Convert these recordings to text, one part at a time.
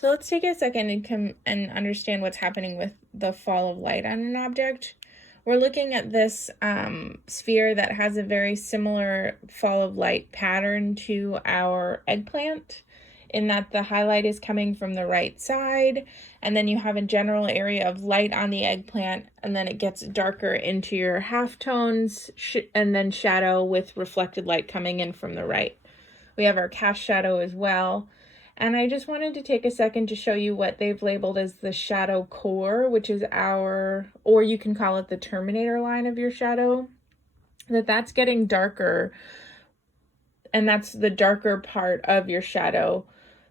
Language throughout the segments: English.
So let's take a second and come and understand what's happening with the fall of light on an object. We're looking at this sphere that has a very similar fall of light pattern to our eggplant, in that the highlight is coming from the right side, and then you have a general area of light on the eggplant, and then it gets darker into your halftones, and then shadow with reflected light coming in from the right. We have our cast shadow as well. And I just wanted to take a second to show you what they've labeled as the shadow core, which is or you can call it the terminator line of your shadow, that's getting darker. And that's the darker part of your shadow.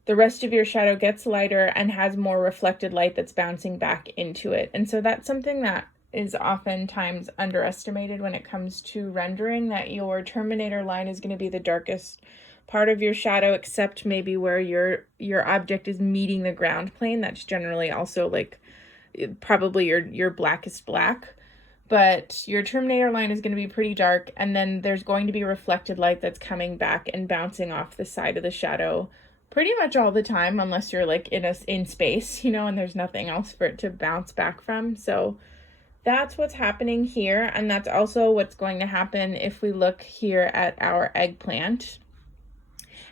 The rest of your shadow gets lighter and has more reflected light that's bouncing back into it. And so that's something that is oftentimes underestimated when it comes to rendering, that your terminator line is going to be the darkest part of your shadow, except maybe where your object is meeting the ground plane. That's generally also like probably your blackest black. But your terminator line is going to be pretty dark, and then there's going to be reflected light that's coming back and bouncing off the side of the shadow pretty much all the time, unless you're like in space, and there's nothing else for it to bounce back from. So that's what's happening here, and that's also what's going to happen if we look here at our eggplant.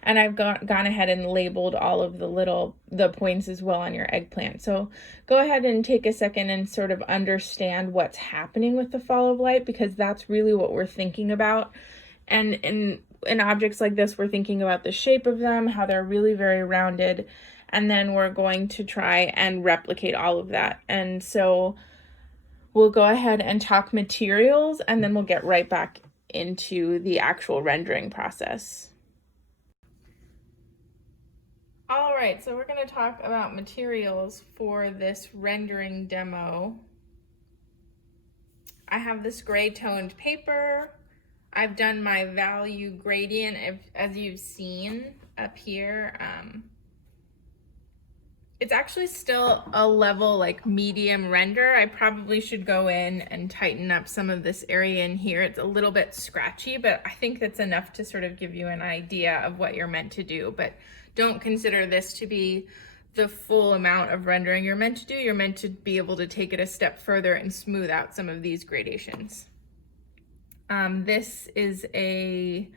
And I've gone ahead and labeled all of the points as well on your eggplant. So go ahead and take a second and sort of understand what's happening with the fall of light, because that's really what we're thinking about. And in objects like this, we're thinking about the shape of them, how they're really very rounded, and then we're going to try and replicate all of that. And so we'll go ahead and talk materials, and then we'll get right back into the actual rendering process. All right, so we're going to talk about materials for this rendering demo. I have this gray toned paper. I've done my value gradient, as you've seen up here. It's actually still a level like medium render. I probably should go in and tighten up some of this area in here. It's a little bit scratchy, but I think that's enough to sort of give you an idea of what you're meant to do. But don't consider this to be the full amount of rendering you're meant to do. You're meant to be able to take it a step further and smooth out some of these gradations. This is an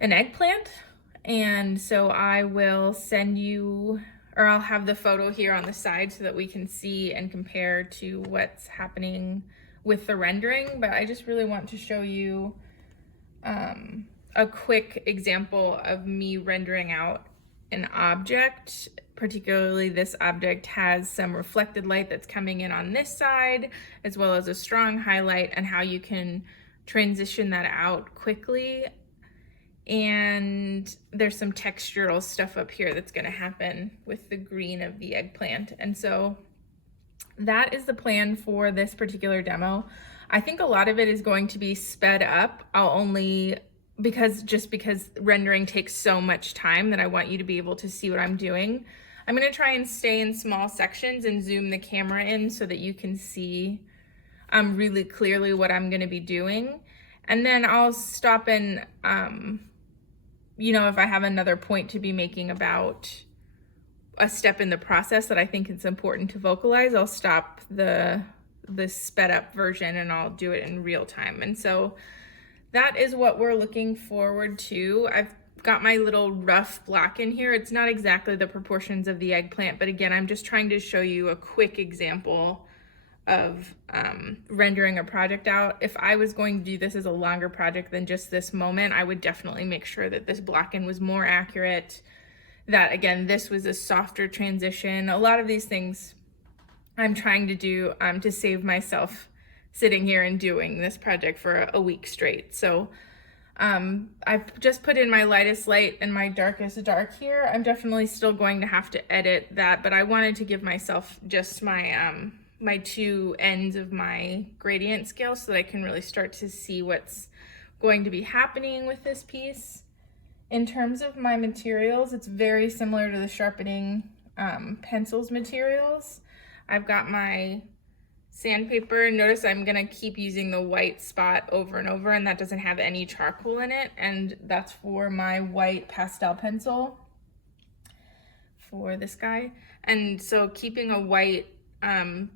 eggplant. And so I will send you, or I'll have the photo here on the side so that we can see and compare to what's happening with the rendering. But I just really want to show you a quick example of me rendering out an object. Particularly, this object has some reflected light that's coming in on this side, as well as a strong highlight, and how you can transition that out quickly. And there's some textural stuff up here that's going to happen with the green of the eggplant. And so that is the plan for this particular demo. I think a lot of it is going to be sped up. Because rendering takes so much time, that I want you to be able to see what I'm doing. I'm going to try and stay in small sections and zoom the camera in so that you can see really clearly what I'm going to be doing. And then I'll stop and, if I have another point to be making about a step in the process that I think it's important to vocalize, I'll stop the sped up version and I'll do it in real time. And so that is what we're looking forward to. I've got my little rough block in here. It's not exactly the proportions of the eggplant, but again, I'm just trying to show you a quick example of rendering a project out. If I was going to do this as a longer project than just this moment, I would definitely make sure that this block-in was more accurate, that again, this was a softer transition. A lot of these things I'm trying to do to save myself sitting here and doing this project for a week straight. So I've just put in my lightest light and my darkest dark here. I'm definitely still going to have to edit that, but I wanted to give myself just my my two ends of my gradient scale so that I can really start to see what's going to be happening with this piece. In terms of my materials, it's very similar to the sharpening pencils materials. I've got my sandpaper. Notice I'm gonna keep using the white spot over and over, and that doesn't have any charcoal in it, and that's for my white pastel pencil. for this guy. And so keeping a white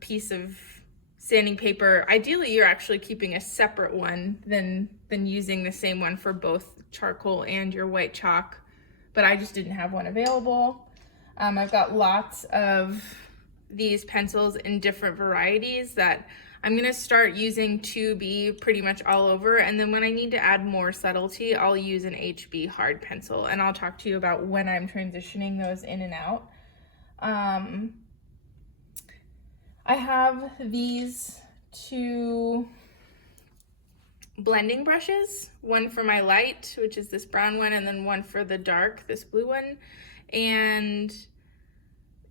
piece of sanding paper, ideally you're actually keeping a separate one than using the same one for both charcoal and your white chalk, but I just didn't have one available. I've got lots of these pencils in different varieties that I'm gonna start using 2B pretty much all over, and then when I need to add more subtlety, I'll use an HB hard pencil, and I'll talk to you about when I'm transitioning those in and out. I have these two blending brushes, one for my light, which is this brown one, and then one for the dark, this blue one. And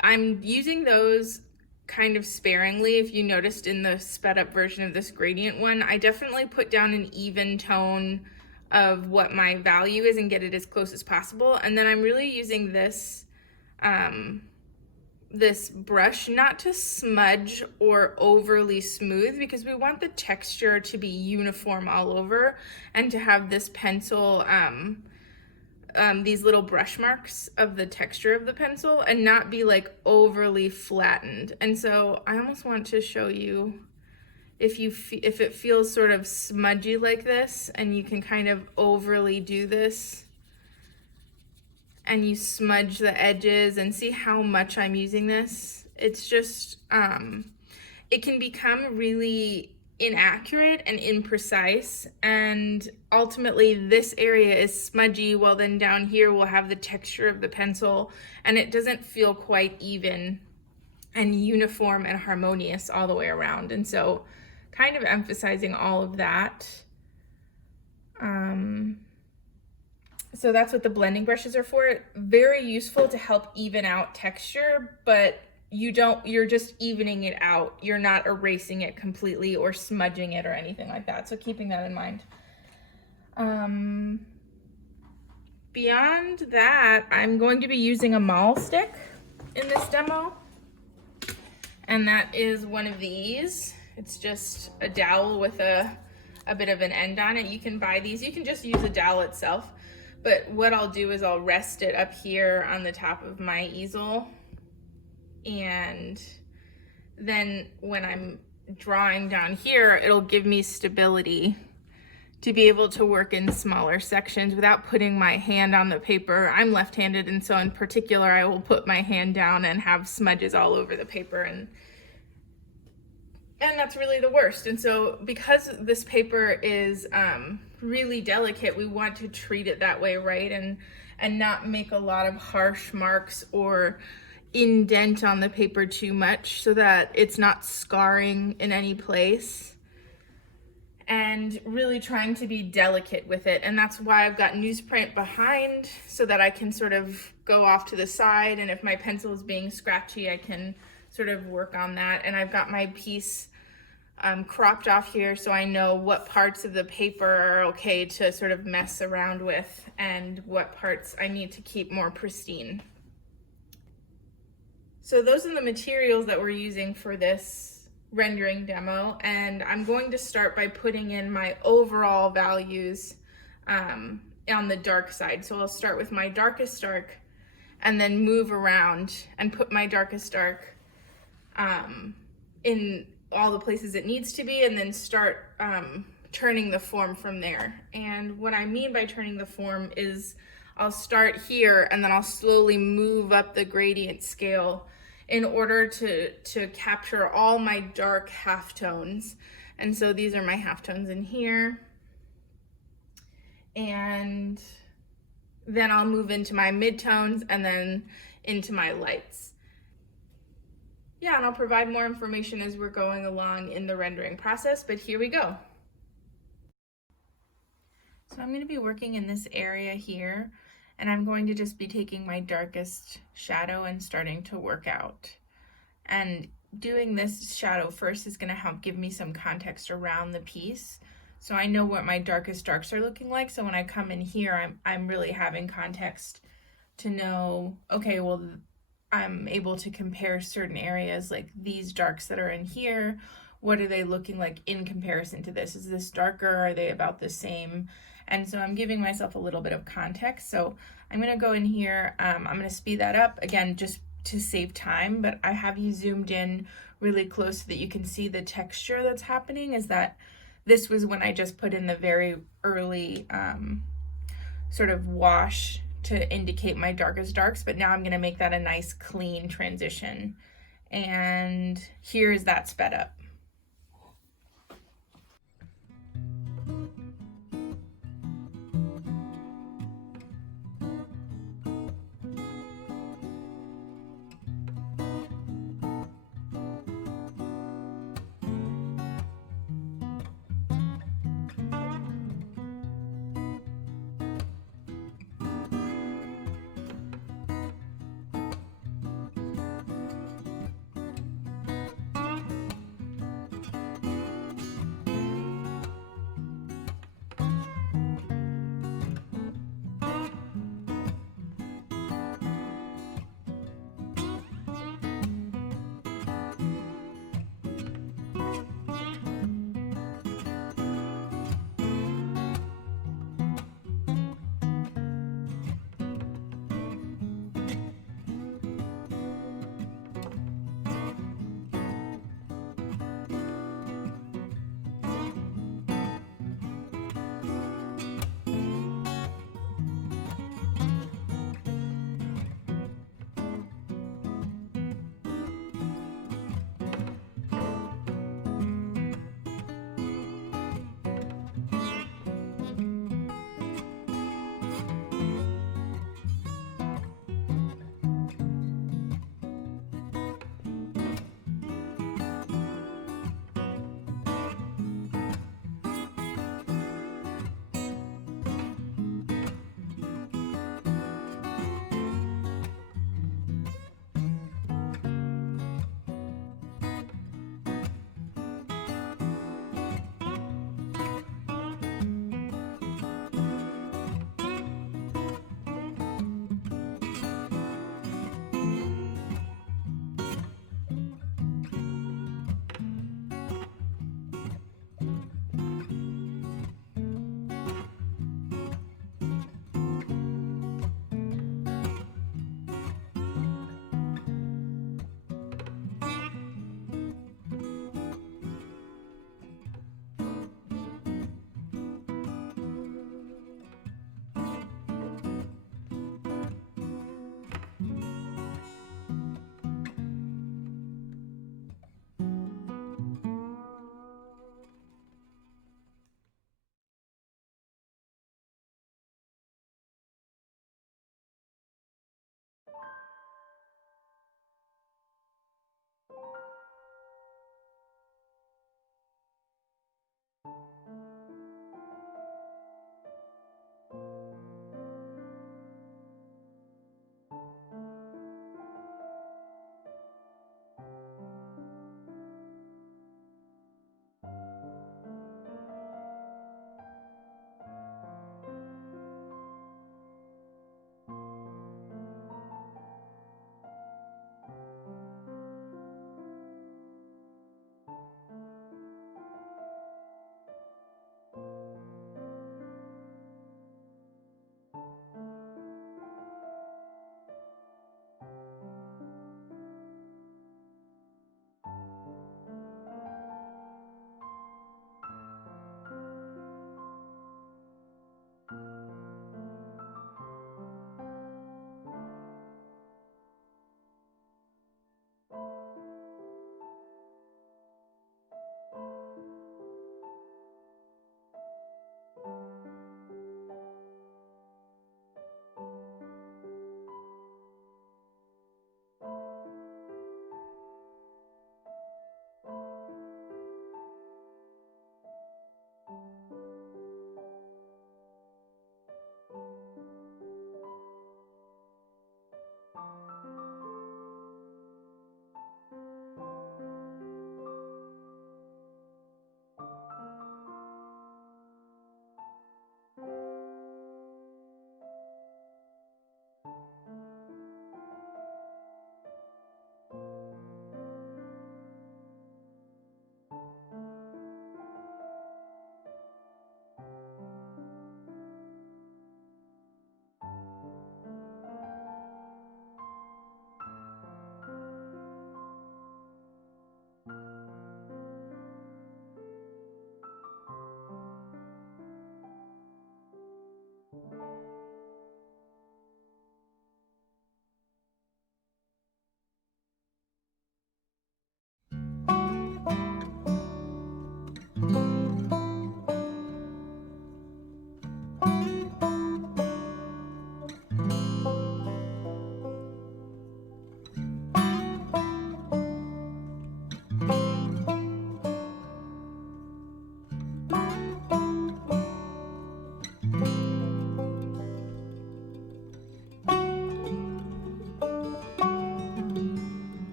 I'm using those kind of sparingly. If you noticed in the sped up version of this gradient one, I definitely put down an even tone of what my value is and get it as close as possible. And then I'm really using this this brush not to smudge or overly smooth, because we want the texture to be uniform all over and to have this pencil these little brush marks of the texture of the pencil and not be like overly flattened. And so I almost want to show you if it feels sort of smudgy like this, and you can kind of overly do this and you smudge the edges and see how much I'm using this. It's just, it can become really inaccurate and imprecise, and ultimately this area is smudgy, while then down here we'll have the texture of the pencil, and it doesn't feel quite even and uniform and harmonious all the way around. And so kind of emphasizing all of that. So that's what the blending brushes are for. Very useful to help even out texture, but you're just evening it out. You're not erasing it completely or smudging it or anything like that. So keeping that in mind. Beyond that, I'm going to be using a maul stick in this demo. And that is one of these. It's just a dowel with a bit of an end on it. You can buy these. You can just use a dowel itself. But what I'll do is I'll rest it up here on the top of my easel, and then when I'm drawing down here, it'll give me stability to be able to work in smaller sections without putting my hand on the paper. I'm left-handed, and so in particular, I will put my hand down and have smudges all over the paper, and that's really the worst. And so because this paper is really delicate, we want to treat it that way, right? And not make a lot of harsh marks or indent on the paper too much so that it's not scarring in any place, and really trying to be delicate with it. And that's why I've got newsprint behind, so that I can sort of go off to the side, and if my pencil is being scratchy, I can sort of work on that. And I've got my piece cropped off here, so I know what parts of the paper are okay to sort of mess around with and what parts I need to keep more pristine. So those are the materials that we're using for this rendering demo, and I'm going to start by putting in my overall values on the dark side. So I'll start with my darkest dark and then move around and put my darkest dark in all the places it needs to be, and then start turning the form from there. And what I mean by turning the form is I'll start here and then I'll slowly move up the gradient scale in order to capture all my dark halftones. And so these are my halftones in here. And then I'll move into my midtones and then into my lights. Yeah, and I'll provide more information as we're going along in the rendering process, but here we go. So I'm going to be working in this area here, and I'm going to just be taking my darkest shadow and starting to work out. And doing this shadow first is going to help give me some context around the piece, so I know what my darkest darks are looking like. So when I come in here, I'm really having context to know, okay, well, I'm able to compare certain areas, like these darks that are in here. What are they looking like in comparison to this? Is this darker? Are they about the same? And so I'm giving myself a little bit of context. So I'm going to go in here. I'm going to speed that up again just to save time, but I have you zoomed in really close so that you can see the texture that's happening. Is that this was when I just put in the very early sort of wash to indicate my darkest darks, but now I'm going to make that a nice clean transition. And here's that sped up.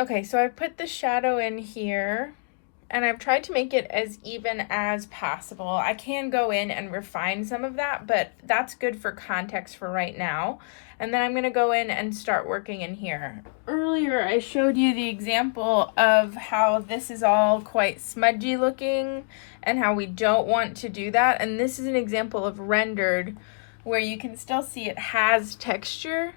Okay, so I've put the shadow in here and I've tried to make it as even as possible. I can go in and refine some of that, but that's good for context for right now. And then I'm gonna go in and start working in here. Earlier, I showed you the example of how this is all quite smudgy looking and how we don't want to do that. And this is an example of rendered where you can still see it has texture.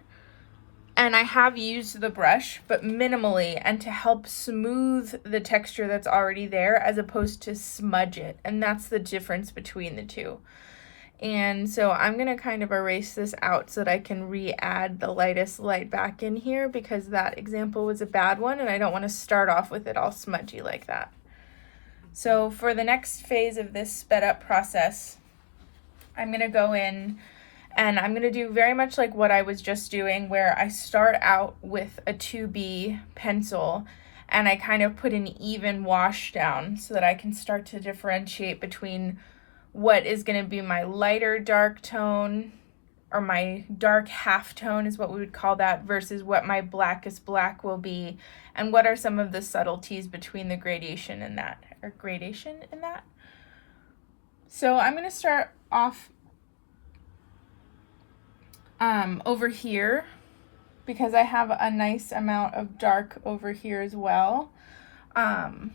And I have used the brush, but minimally, and to help smooth the texture that's already there as opposed to smudge it. And that's the difference between the two. And so I'm gonna kind of erase this out so that I can re-add the lightest light back in here because that example was a bad one and I don't wanna start off with it all smudgy like that. So for the next phase of this sped up process, I'm gonna go in and I'm gonna do very much like what I was just doing, where I start out with a 2B pencil and I kind of put an even wash down so that I can start to differentiate between what is gonna be my lighter dark tone, or my dark half tone is what we would call that, versus what my blackest black will be, and what are some of the subtleties between the gradation in that, or gradation in that. So I'm gonna start off over here because I have a nice amount of dark over here as well, and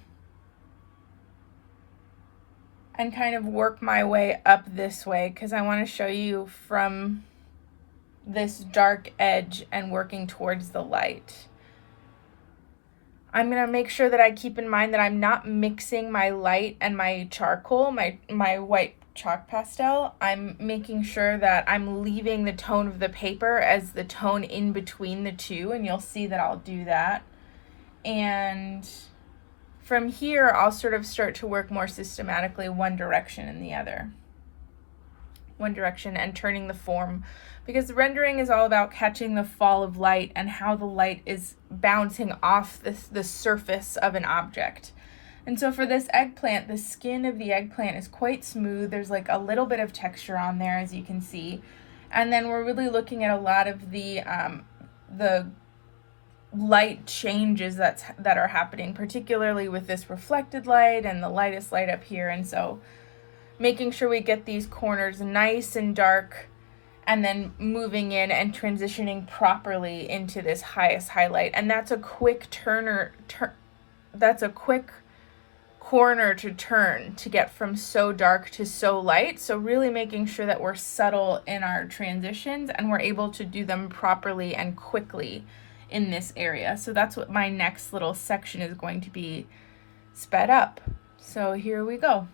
kind of work my way up this way because I want to show you from this dark edge and working towards the light. I'm going to make sure that I keep in mind that I'm not mixing my light and my charcoal, my white chalk pastel. I'm making sure that I'm leaving the tone of the paper as the tone in between the two, and you'll see that I'll do that. And from here, I'll sort of start to work more systematically one direction and the other. One direction and turning the form because rendering is all about catching the fall of light and how the light is bouncing off the surface of an object. And so for this eggplant, the skin of the eggplant is quite smooth. There's like a little bit of texture on there, as you can see. And then we're really looking at a lot of the light changes that are happening, particularly with this reflected light and the lightest light up here. And so making sure we get these corners nice and dark, and then moving in and transitioning properly into this highest highlight. And that's a quick that's a quick corner to turn to get from so dark to so light. So really making sure that we're subtle in our transitions and we're able to do them properly and quickly in this area. So that's what my next little section is going to be sped up. So here we go.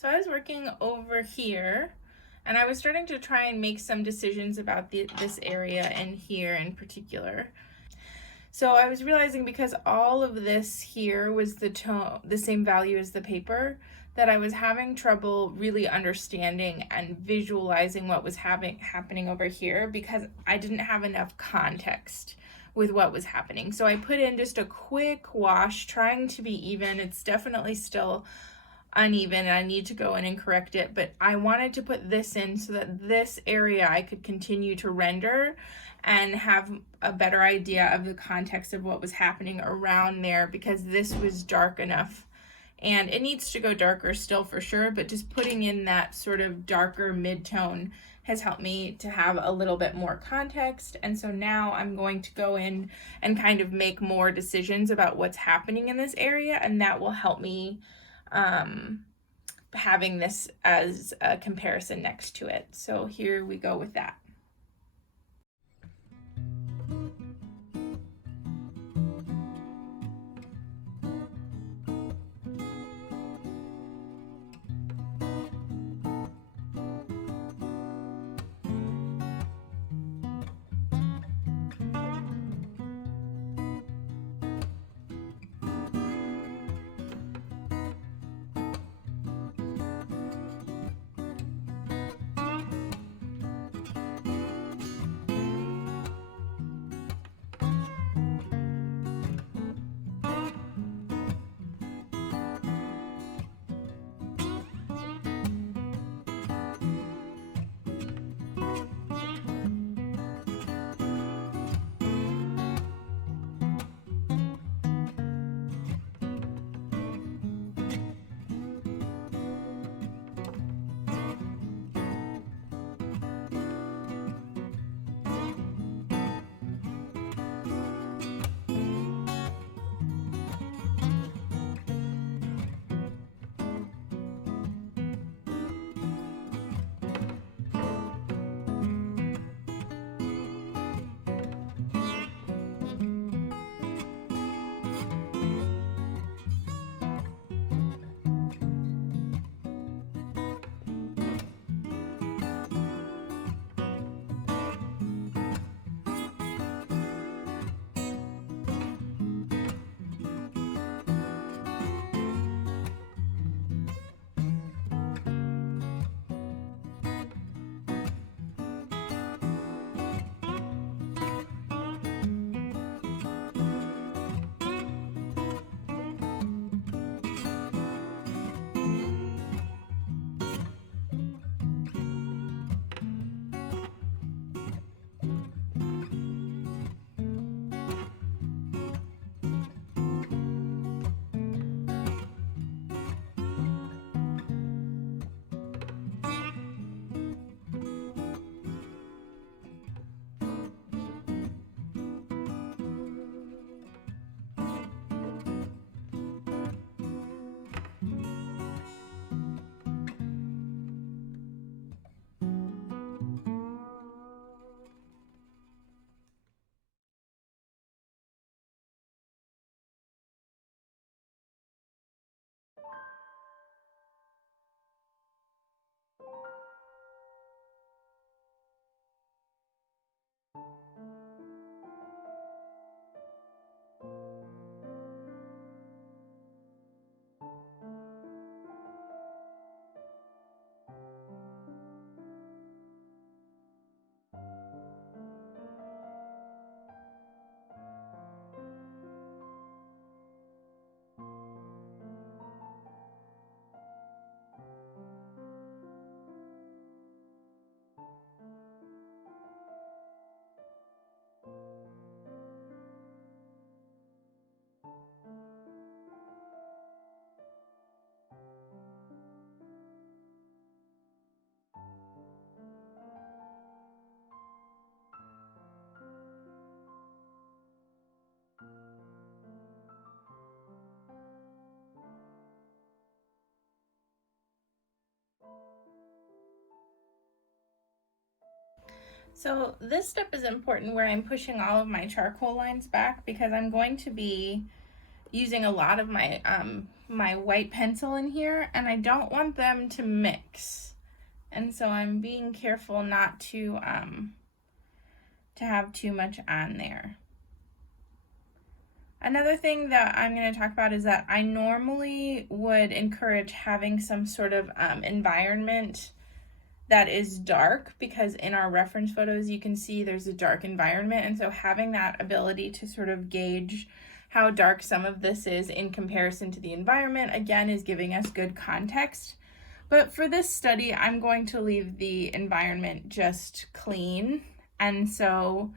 So I was working over here, and I was starting to try and make some decisions about this area and here in particular. So I was realizing, because all of this here was the same value as the paper, that I was having trouble really understanding and visualizing what was happening over here, because I didn't have enough context with what was happening. So I put in just a quick wash, trying to be even. It's definitely still uneven and I need to go in and correct it, but I wanted to put this in so that this area I could continue to render and have a better idea of the context of what was happening around there, because this was dark enough. And it needs to go darker still for sure, but just putting in that sort of darker mid-tone has helped me to have a little bit more context. And so now I'm going to go in and kind of make more decisions about what's happening in this area, and that will help me having this as a comparison next to it. So here we go with that. So this step is important, where I'm pushing all of my charcoal lines back, because I'm going to be using a lot of my my white pencil in here, and I don't want them to mix. And so I'm being careful not to have too much on there. Another thing that I'm going to talk about is that I normally would encourage having some sort of environment that is dark, because in our reference photos you can see there's a dark environment, and so having that ability to sort of gauge how dark some of this is in comparison to the environment, again, is giving us good context. But for this study, I'm going to leave the environment just clean, and so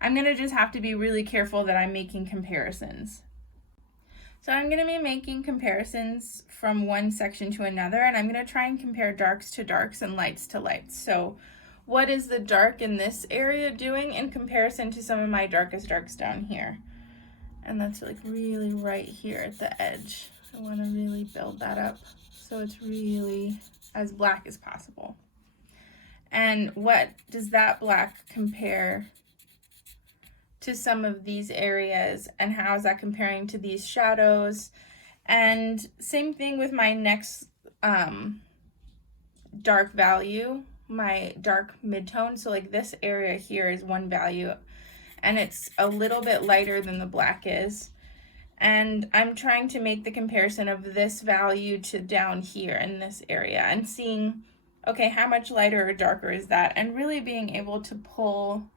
I'm going to just have to be really careful that I'm making comparisons. So I'm going to be making comparisons from one section to another, and I'm going to try and compare darks to darks and lights to lights. So what is the dark in this area doing in comparison to some of my darkest darks down here? And that's like really right here at the edge. I want to really build that up so it's really as black as possible. And what does that black compare to some of these areas, and how is that comparing to these shadows? And same thing with my next dark value, my dark midtone. So like this area here is one value, and it's a little bit lighter than the black is. And I'm trying to make the comparison of this value to down here in this area and seeing, okay, how much lighter or darker is that? And really being able to pull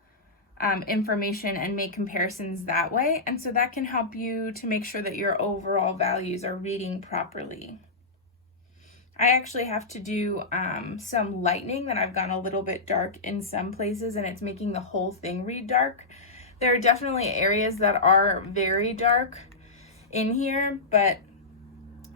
information and make comparisons that way. And so that can help you to make sure that your overall values are reading properly. I actually have to do some lightening that I've gone a little bit dark in some places, and it's making the whole thing read dark. There are definitely areas that are very dark in here, but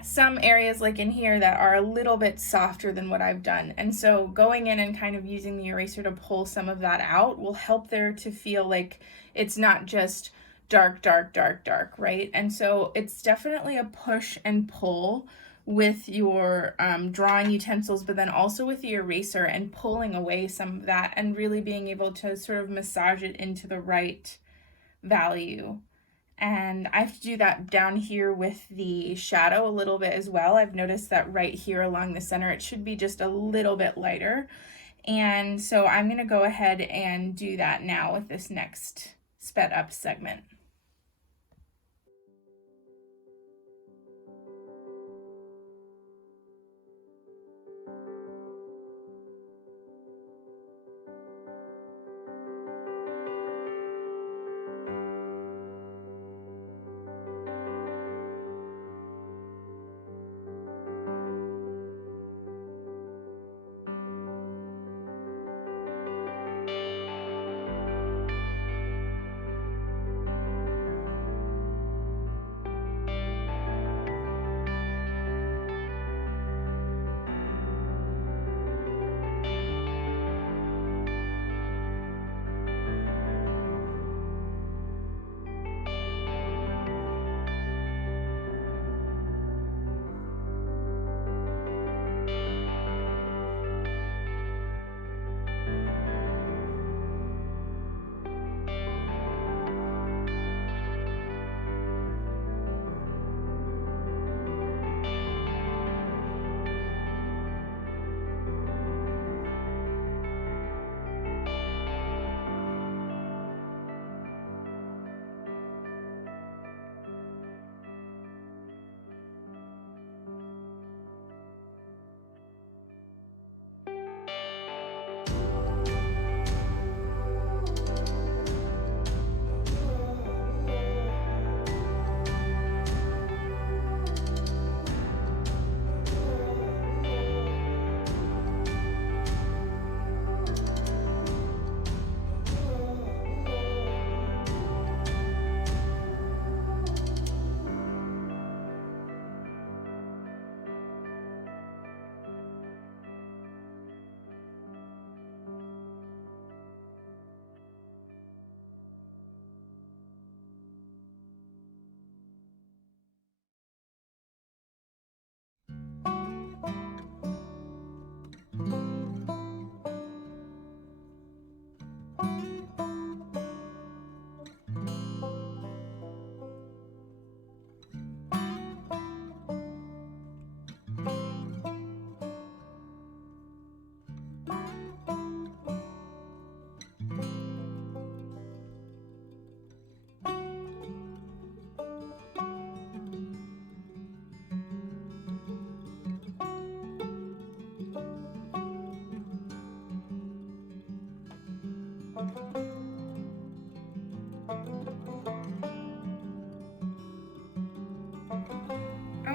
some areas like in here that are a little bit softer than what I've done. And so going in and kind of using the eraser to pull some of that out will help there to feel like it's not just dark, dark, dark, dark, right? And so it's definitely a push and pull with your drawing utensils, but then also with the eraser and pulling away some of that and really being able to sort of massage it into the right value. And I have to do that down here with the shadow a little bit as well. I've noticed that right here along the center, it should be just a little bit lighter. And so I'm going to go ahead and do that now with this next sped up segment.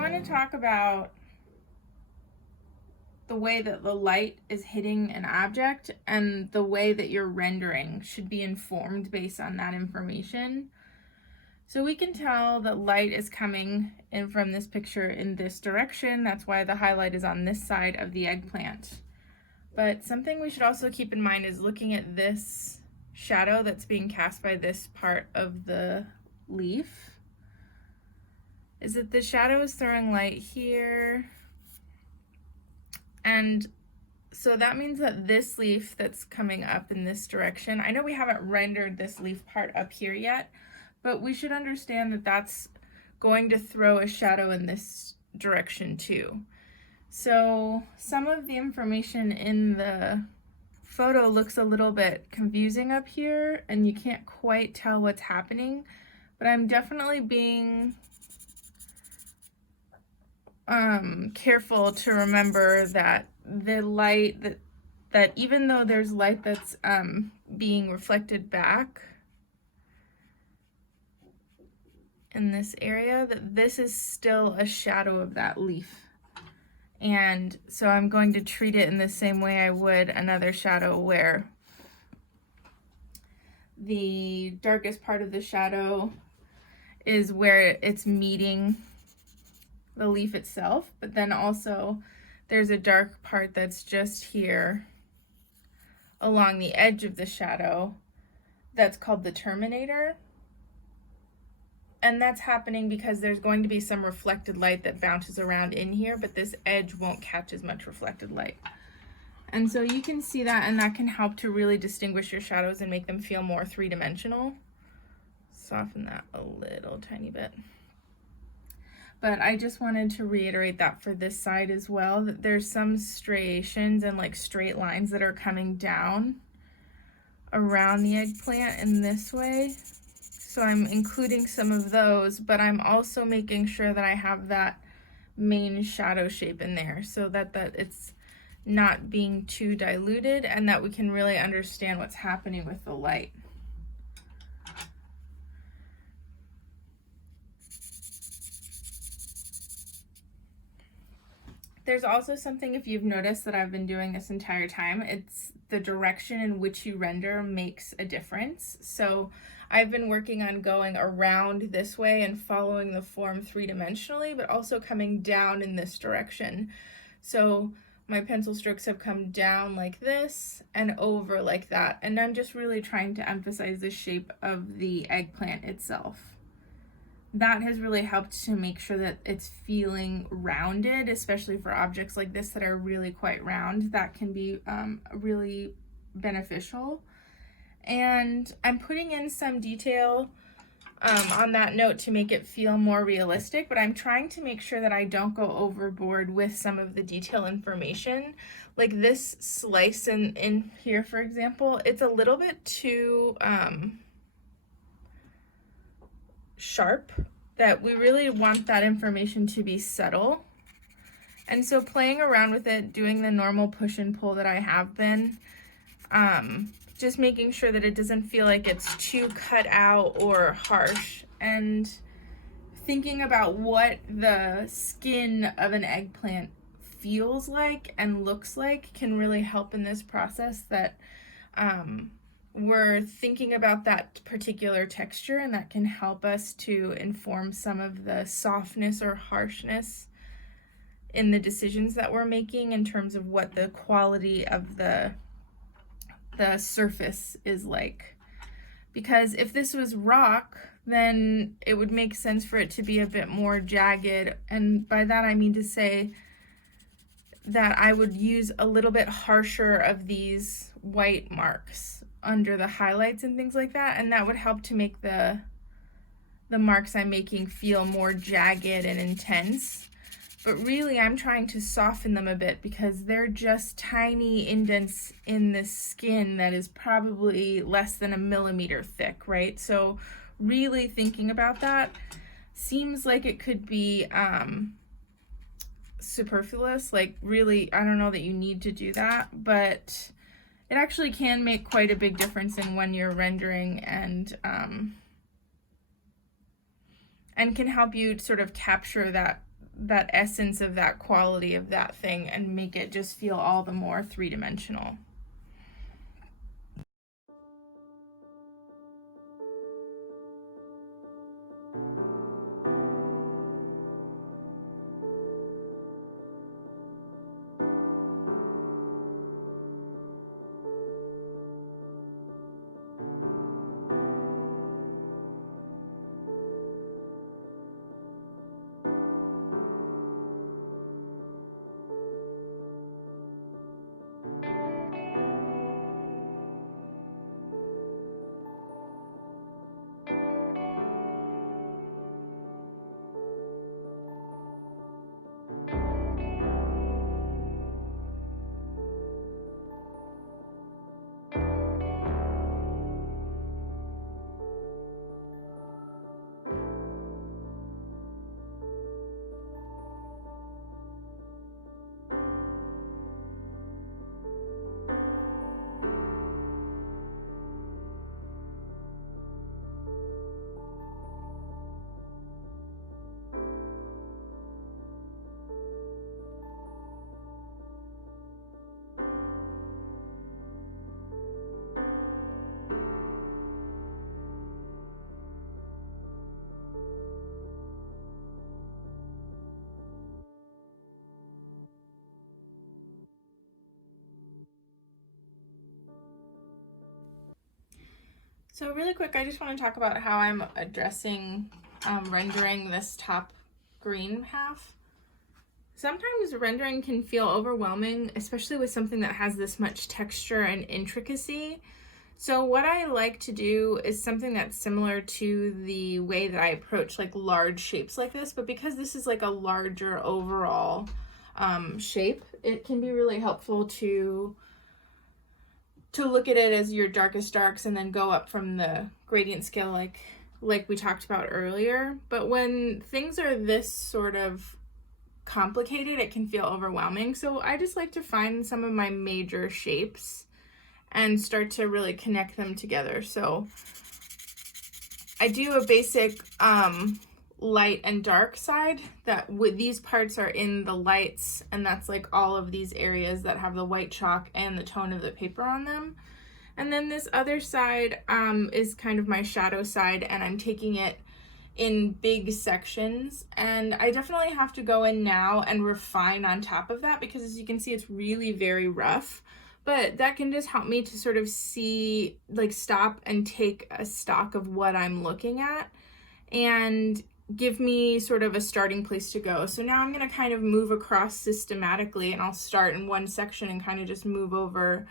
want to talk about the way that the light is hitting an object, and the way that your rendering should be informed based on that information. So we can tell that light is coming in from this picture in this direction. That's why the highlight is on this side of the eggplant. But something we should also keep in mind is looking at this shadow that's being cast by this part of the leaf, is that the shadow is throwing light here. And so that means that this leaf that's coming up in this direction, I know we haven't rendered this leaf part up here yet, but we should understand that that's going to throw a shadow in this direction too. So some of the information in the photo looks a little bit confusing up here, and you can't quite tell what's happening, but I'm definitely being careful to remember that the light that even though there's light that's being reflected back in this area, that this is still a shadow of that leaf. And so I'm going to treat it in the same way I would another shadow, where the darkest part of the shadow is where it's meeting the leaf itself, but then also there's a dark part that's just here along the edge of the shadow that's called the terminator. And that's happening because there's going to be some reflected light that bounces around in here, but this edge won't catch as much reflected light. And so you can see that, and that can help to really distinguish your shadows and make them feel more three-dimensional. Soften that a little tiny bit. But I just wanted to reiterate that for this side as well, that there's some striations and like straight lines that are coming down around the eggplant in this way. So I'm including some of those, but I'm also making sure that I have that main shadow shape in there so that it's not being too diluted, and that we can really understand what's happening with the light. There's also something, if you've noticed, that I've been doing this entire time, it's the direction in which you render makes a difference. So I've been working on going around this way and following the form three-dimensionally, but also coming down in this direction. So my pencil strokes have come down like this and over like that, and I'm just really trying to emphasize the shape of the eggplant itself. That has really helped to make sure that it's feeling rounded, especially for objects like this that are really quite round. That can be really beneficial. And I'm putting in some detail on that note to make it feel more realistic, but I'm trying to make sure that I don't go overboard with some of the detail information. Like this slice in here, for example, it's a little bit too sharp, that we really want that information to be subtle. And so playing around with it, doing the normal push and pull that I have been, just making sure that it doesn't feel like it's too cut out or harsh, and thinking about what the skin of an eggplant feels like and looks like can really help in this process, that we're thinking about that particular texture, and that can help us to inform some of the softness or harshness in the decisions that we're making in terms of what the quality of the surface is like. Because if this was rock, then it would make sense for it to be a bit more jagged, and by that I mean to say that I would use a little bit harsher of these white marks under the highlights and things like that, and that would help to make the marks I'm making feel more jagged and intense. But really I'm trying to soften them a bit because they're just tiny indents in the skin that is probably less than 1 millimeter thick, right? So really thinking about that seems like it could be superfluous, like really I don't know that you need to do that, but it actually can make quite a big difference in when you're rendering, and can help you sort of capture that essence of that quality of that thing and make it just feel all the more three-dimensional. So really quick, I just want to talk about how I'm addressing rendering this top green half. Sometimes rendering can feel overwhelming, especially with something that has this much texture and intricacy. So what I like to do is something that's similar to the way that I approach like large shapes like this, but because this is like a larger overall shape, it can be really helpful to look at it as your darkest darks and then go up from the gradient scale like we talked about earlier. But when things are this sort of complicated, it can feel overwhelming. So I just like to find some of my major shapes and start to really connect them together. So I do a basic light and dark side that with these parts are in the lights, and that's like all of these areas that have the white chalk and the tone of the paper on them. And then this other side is kind of my shadow side, and I'm taking it in big sections, and I definitely have to go in now and refine on top of that because as you can see it's really very rough, but that can just help me to sort of see, like, stop and take a stock of what I'm looking at and give me sort of a starting place to go. So now I'm going to kind of move across systematically, and I'll start in one section and kind of just move over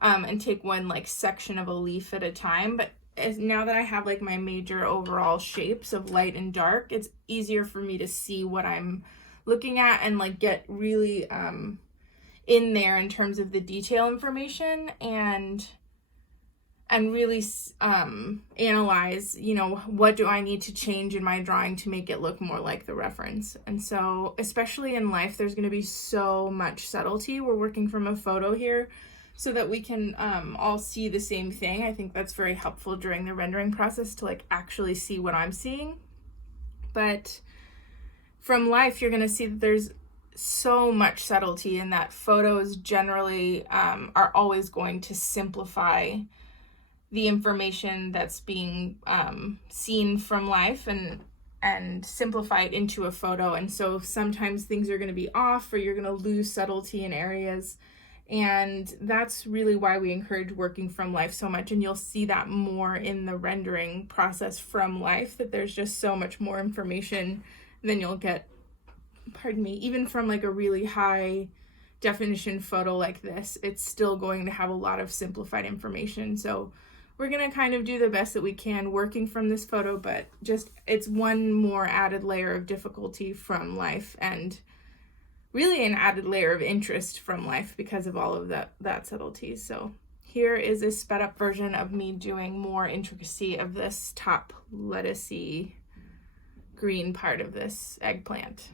and take one like section of a leaf at a time. But now that I have like my major overall shapes of light and dark, it's easier for me to see what I'm looking at and like get really in there in terms of the detail information and really analyze, you know, what do I need to change in my drawing to make it look more like the reference. And so especially in life, there's going to be so much subtlety. We're working from a photo here so that we can all see the same thing. I think that's very helpful during the rendering process to like actually see what I'm seeing. But from life, you're going to see that there's so much subtlety, and that photos generally are always going to simplify the information that's being seen from life and simplify it into a photo. And so sometimes things are going to be off, or you're going to lose subtlety in areas. And that's really why we encourage working from life so much. And you'll see that more in the rendering process from life, that there's just so much more information than you'll get, pardon me, even from like a really high definition photo like this. It's still going to have a lot of simplified information. So we're going to kind of do the best that we can working from this photo, but just it's one more added layer of difficulty from life, and really an added layer of interest from life because of all of that subtlety. So here is a sped up version of me doing more intricacy of this top lettucey green part of this eggplant.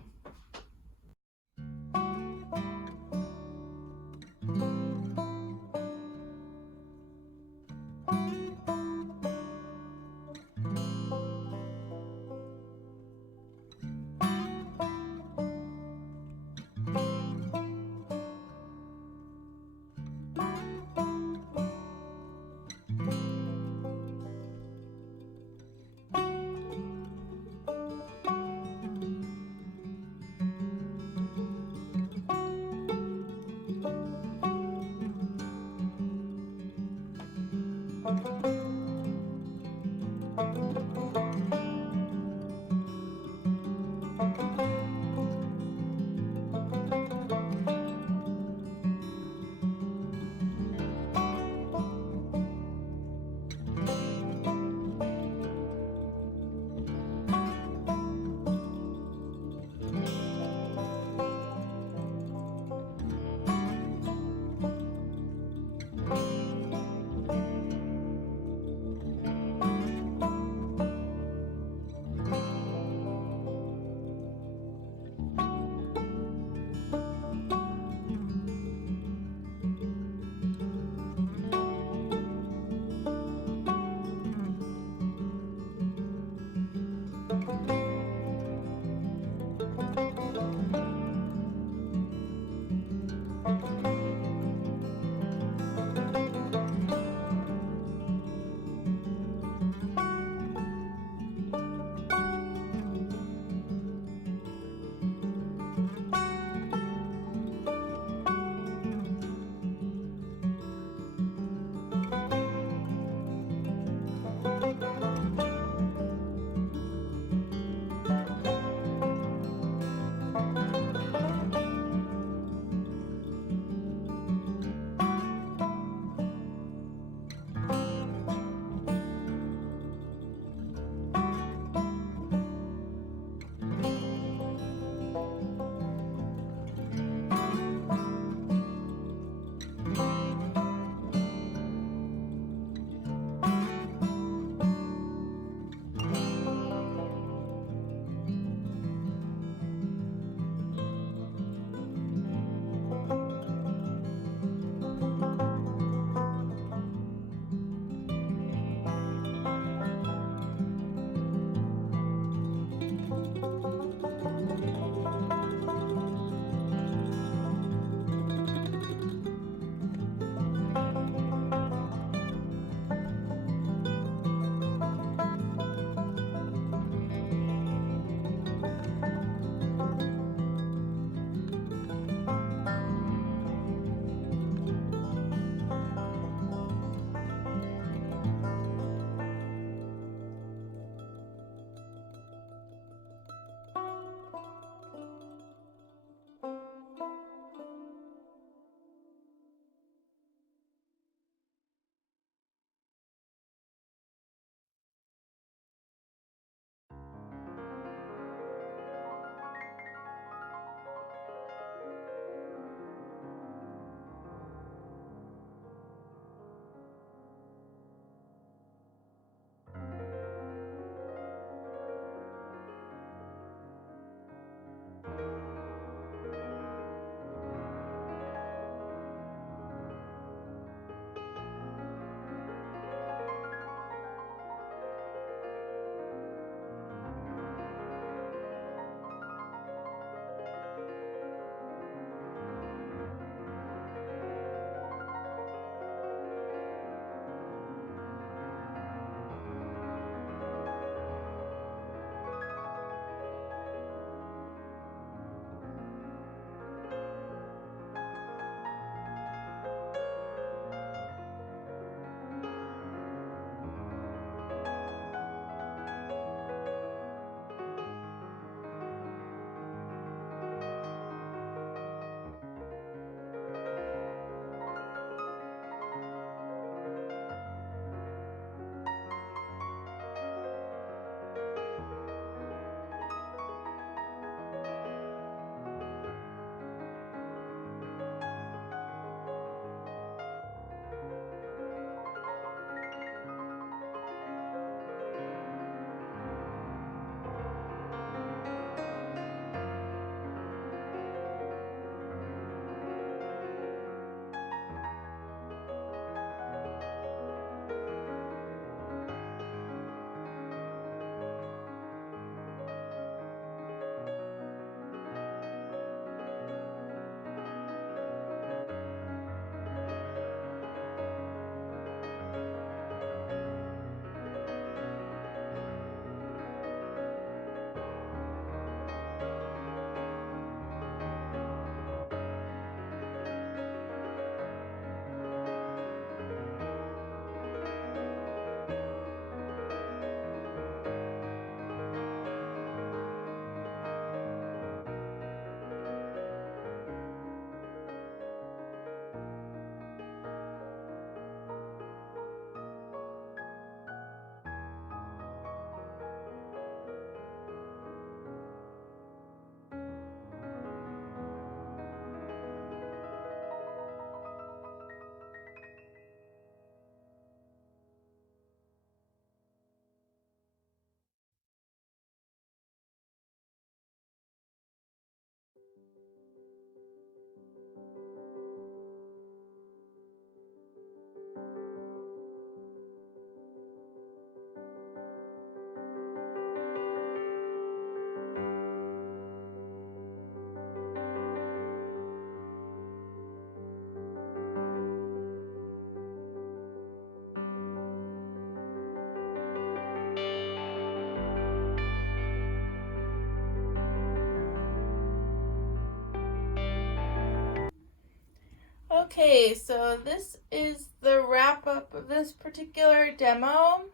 Okay, so this is the wrap up of this particular demo.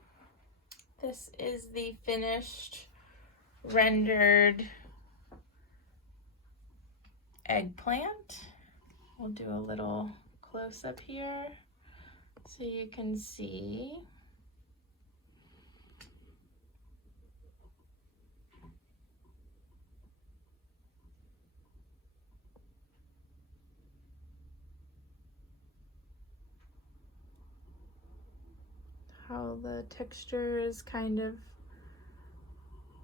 This is the finished rendered eggplant. We'll do a little close up here so you can see. How the texture is kind of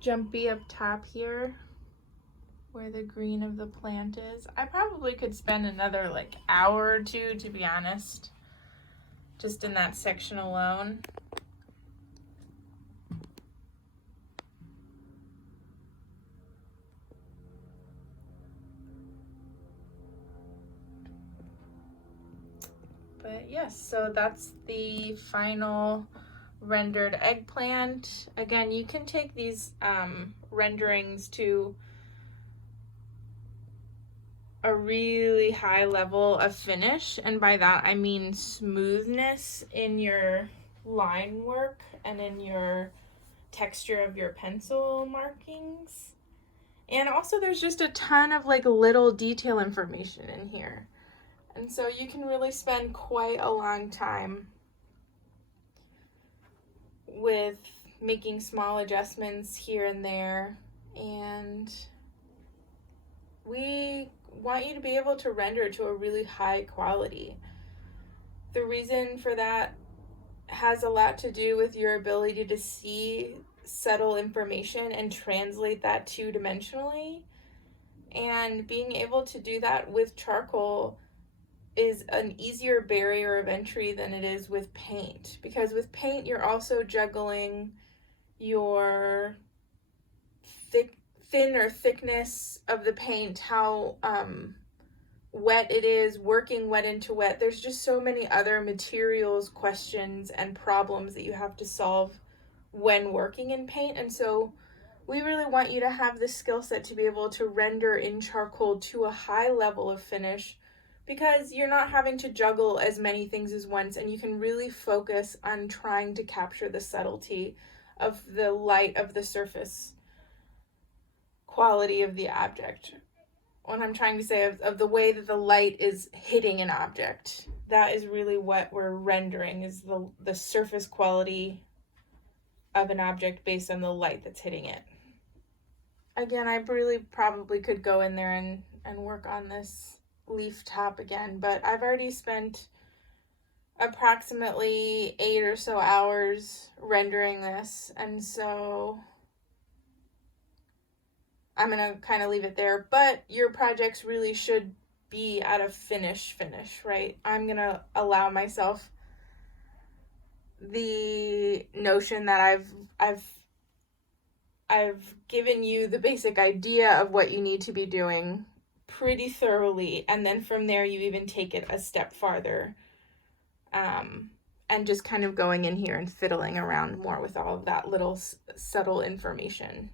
jumpy up top here where the green of the plant is. I probably could spend another like hour or two, to be honest, just in that section alone. But yes, so that's the final rendered eggplant. Again, you can take these renderings to a really high level of finish, and by that I mean smoothness in your line work and in your texture of your pencil markings. And also there's just a ton of like little detail information in here. And so you can really spend quite a long time with making small adjustments here and there. And we want you to be able to render to a really high quality. The reason for that has a lot to do with your ability to see subtle information and translate that two-dimensionally. And being able to do that with charcoal is an easier barrier of entry than it is with paint, because with paint you're also juggling your thin or thickness of the paint, how wet it is, working wet into wet. There's just so many other materials questions and problems that you have to solve when working in paint. And so we really want you to have the skill set to be able to render in charcoal to a high level of finish, because you're not having to juggle as many things as once, and you can really focus on trying to capture the subtlety of the light of the surface quality of the object. What I'm trying to say of the way that the light is hitting an object. That is really what we're rendering, is the surface quality of an object based on the light that's hitting it. Again, I really probably could go in there and work on this leaf top again, but I've already spent approximately 8 or so hours rendering this, and so I'm gonna kind of leave it there. But your projects really should be at a finish, right? I'm gonna allow myself the notion that I've given you the basic idea of what you need to be doing pretty thoroughly, and then from there you even take it a step farther, and just kind of going in here and fiddling around more with all of that little subtle information.